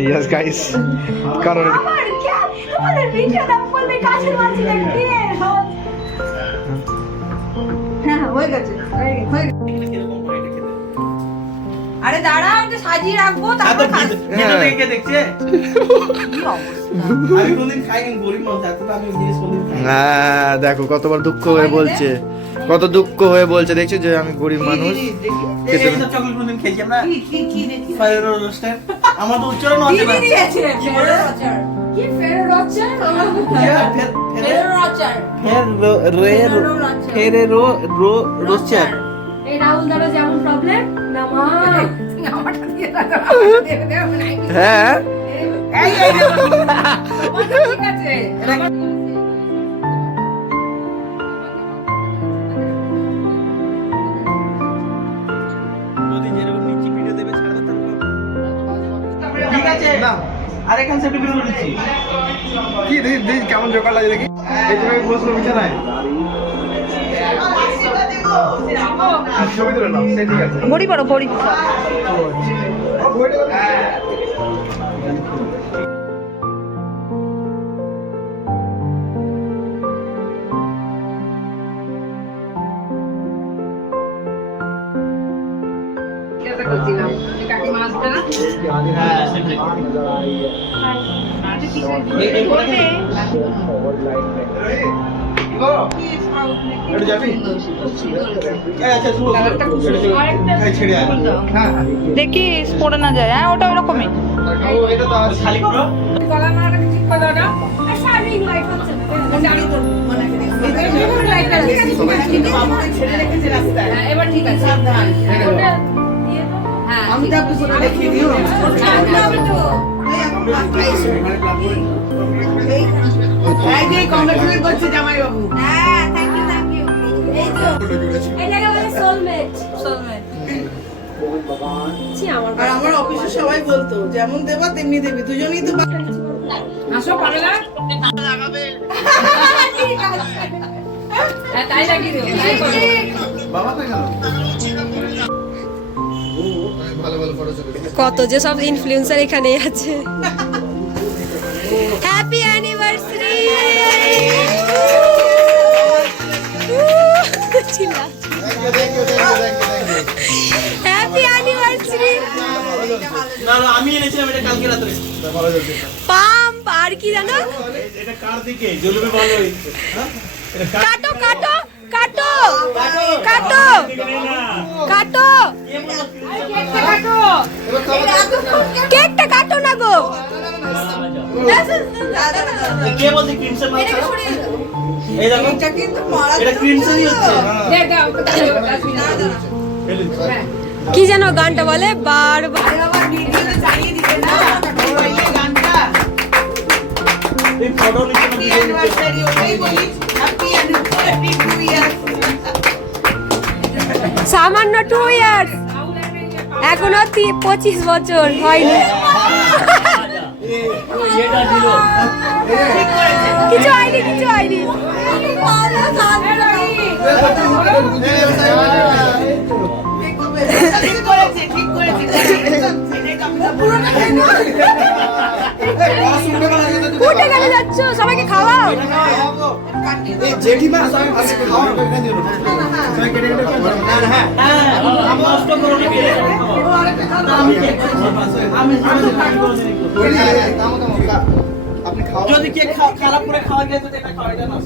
Yes guys কারণ হ্যাঁ হ্যাঁ আরে দাঁড়া ওটা সাজিয়ে রাখব তারপর হ্যাঁ। দেখছে? আমি কোনদিন খাইনি গরিব মানুষ এতটা আমি জিনিস কোনদিন হ্যাঁ দেখো কতবার দুঃখ হয়ে বলছে। কত দুঃখ হয়ে বলছে দেখছ যে আমি গরিব মানুষ এই- আর এখান থেকে ভিডিও দিচ্ছি। কি দেখি কেমন জোকার লাগে দেখি? এই তুমি বসল বিছানায়। বড়ি বড়। বড়ি। করে লাইট কিন্তু বাবু ছেড়ে রেখেছে রাস্তায় এবার ঠিক আছে। আমি তো আপনি করে দেখিয়ে দিও। এই যে কংগ্রেচুলেট করছে জামাই বাবু হ্যাঁ থ্যাংক ইউ থ্যাংক ইউ এই তো এটাকে বলে সোলমেট সোলমেট আমার আর আমার অফিসে সবাই বলতো যেমন দেবা তেমনি দেবী দুজনেই তো বা- আসো পাগলা। ঠিক হ্যাঁ তাই লাগিয়ে দিও বাবা তো গেল? কত যে সব ইনফ্লুয়েন্সার এখানে আছে। হ্যাপি অ্যানিভার্সারি হ্যাপি অ্যানিভার্সারি আমি এনেছিলাম এটা কালকে রাত্রে পাম আর কি জানো? এটা কার দিকে জলবে ভালো কাটো কাটো কাটো কাটো। কে বলছে ক্রিমসন মাছ এই দেখো এটা কিন্তু মারা এটা ক্রিমসনই হচ্ছে কি যেন গানটা বলে? বারবার। আবার ভিডিওতে চালিয়ে দিতে না গানটা এই ফটো নিচে হ্যাপি অ্যানিভার্সারি ওটাই বলি হ্যাপি অ্যানিভার্সারি টু ইয়ার্স সামান্য টু ইয়ার্স এখনও পঁচিশ বছর হয়নি। কিছু হয়নি কিছু হয়নি। ঠিক করেছে ঠিক করেছে উঠে গেলে যাচ্ছ সবাইকে খাওয়াও জেঠিমা সবাই কেটে হ্যাঁ হ্যাঁ না যদি কে খারাপ করে খাওয়া গেছে তো এটা এটা না।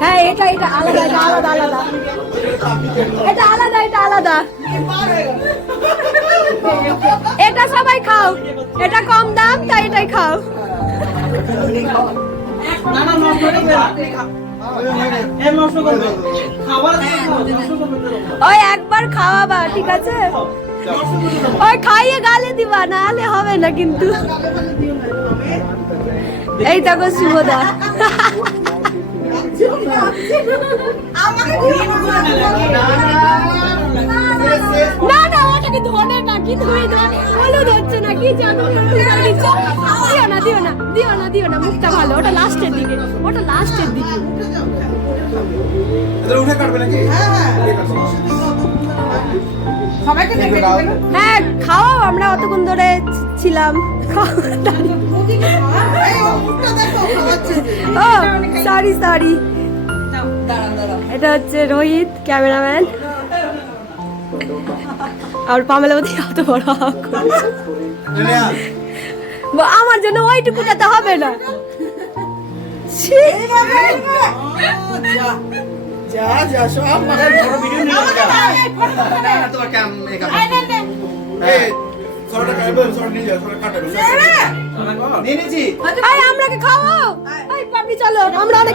হ্যাঁ এটা এটা আলাদা এটা আলাদা আলাদা। এটা আলাদা এটা আলাদা। এটা সবাই খাও। এটা কম দাম তাই এটাই খাও। না না নষ্ট ওই একবার খাওয়াবা, ঠিক আছে? ওই খাইয়ে গালে দিবা না হলে হবে না কিন্তু। এই দেখো শুভদা। না না ওটাকে হচ্ছে না কি জানো দিও না দিও না দিও না ওটা লাস্টের দিকে ওটা লাস্টের দিকে উঠে কাটবে নাকি হ্যাঁ আছে। সবাইকে দেখে হ্যাঁ খাওয়াও আমরা অতক্ষণ ধরে ছিলাম। ও সরি সরি এটা হচ্ছে রোহিত ক্যামেরাম্যান। আর পামেলাবতী অত বড় হাঁক। আমার জন্য ওইটুকুটাতে হবে না। ছি। যা যা সব মাথায় বড় ভিডিও নিয়ে না না তোমার ক্যাম এই সরটা কাটবে সরটা নিয়ে যা সরটা কাটবে নিয়ে নিয়েছি। আরে আমরাকে খাওয়াও এই পাপি চলো আমরা অনেক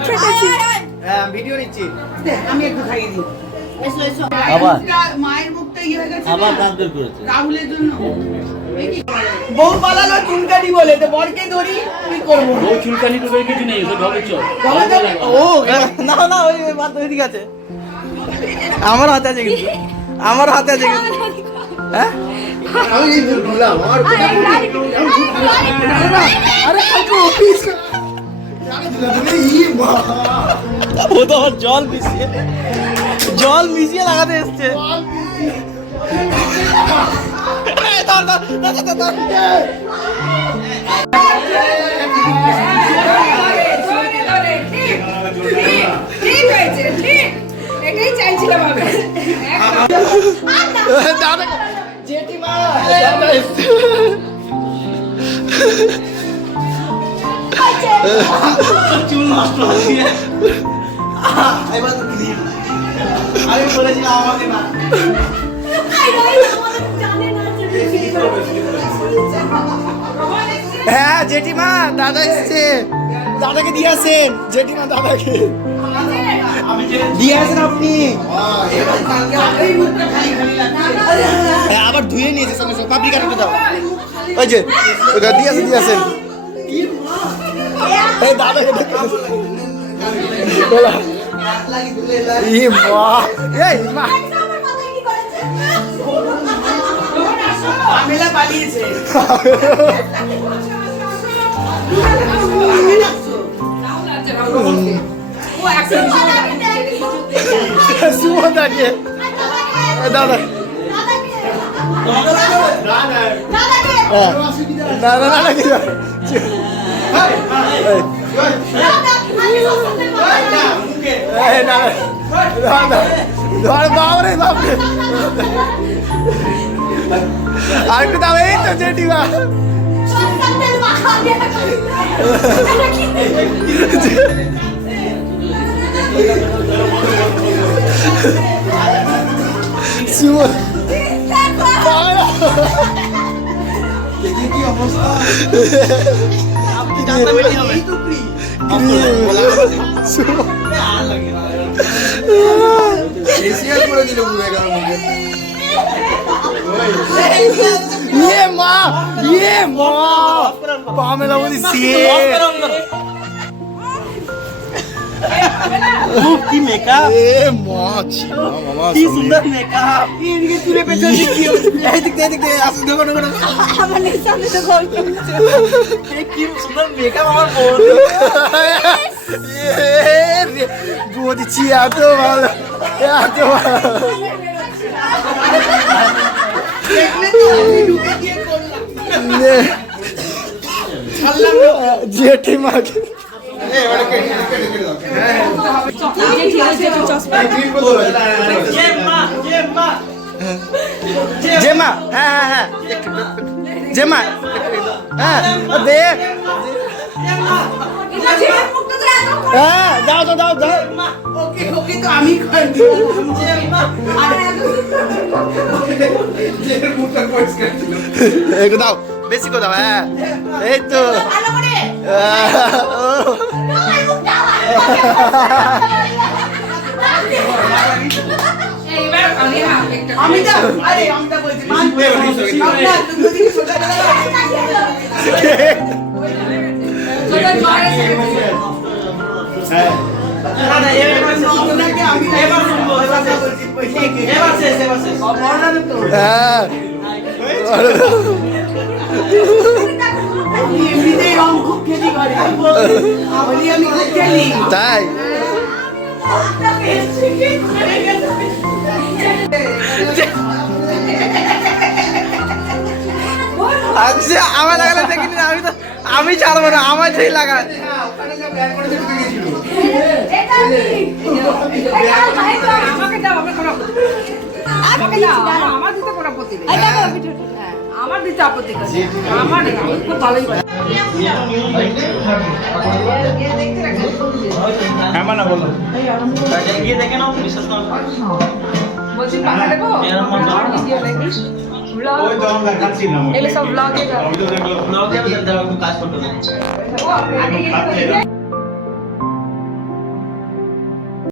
ভিডিও নিচ্ছি। আমি একটু খাইয়ে দিই। এসো এসো। আবার? মুখটা- মায়ের মুখটা ইয়ে হয়ে গেছে আবার দাঁত বের করেছে। রাহুলের জন্য। বউ পালালো চুনকানি বলে তো বরকে ধরি কি করব ও চুলকানি টুকানি কিছু নেই ওই ঘরে চল ও না না ওই ওই বাদ ঠিক আছে আমার হাতে আছে কিন্তু আমার হাতে আছে কিন্তু হ্যাঁ ও তো জল মিশিয়ে জল মিশিয়ে লাগাতে এসছে ধরে ধরে এটাই চাইছিলাম আমি। জেঠিমা। চুল নষ্ট হচ্ছে এবার তো আমি বলেছিলাম আমাকে না হ্যাঁ জেঠিমা দাদা এসছে। দাদাকে দিয়ে আসেন। জেঠিমা দাদাকে। দিয়ে আসেন আপনি। হ্যাঁ, আবার ধুয়ে নিয়েছে সঙ্গে সঙ্গে। পাপড়ি কাটাতে দাও। ওই যে দিয়ে আসেন দিয়ে আসেন। দাদাকে দেখে মা এই মা। আমেলা পালিয়েছে। সুমনদাকে এ দাদা। না না না কি না আর একটু দাও এই তো জেঠিমা। সুমন। ইয়ে মা ইয়ে মা পামেলা বলি সে কি মেকআপ এ মা ছি মামা কি সুন্দর মেকআপ এদিকে চুলে পেছন দিকে কি এদিক দিয়ে এদিক দিয়ে আসো দেখো দেখো কি সুন্দর মেকআপ আমার বোন বৌদি এত ভালো এত ভালো জেঠিমাকে জেমা হ্যাঁ হ্যাঁ হ্যাঁ জেমা হ্যাঁ দেখ হ্যাঁ দাও দাও দাও দাও ওকে ওকে তো আমি একটু দাও বেশি করে দাও হ্যাঁ এই তো আমি আমি তো আরে আমি তো বলছি তাই? আচ্ছা আমার লাগালে দেখিনি আমি তো আমি ছাড়বো না আমার যেই লাগা আমাকে দাও আমার আপত্তি দিতে কোনো আপত্তি হ্যাঁ, আমার দিতে আপত্তি আমার আমি খুব বলছি পাখা দেবো দেখিস। ব্লগ এগুলো সব ব্লগে কাজ করতে।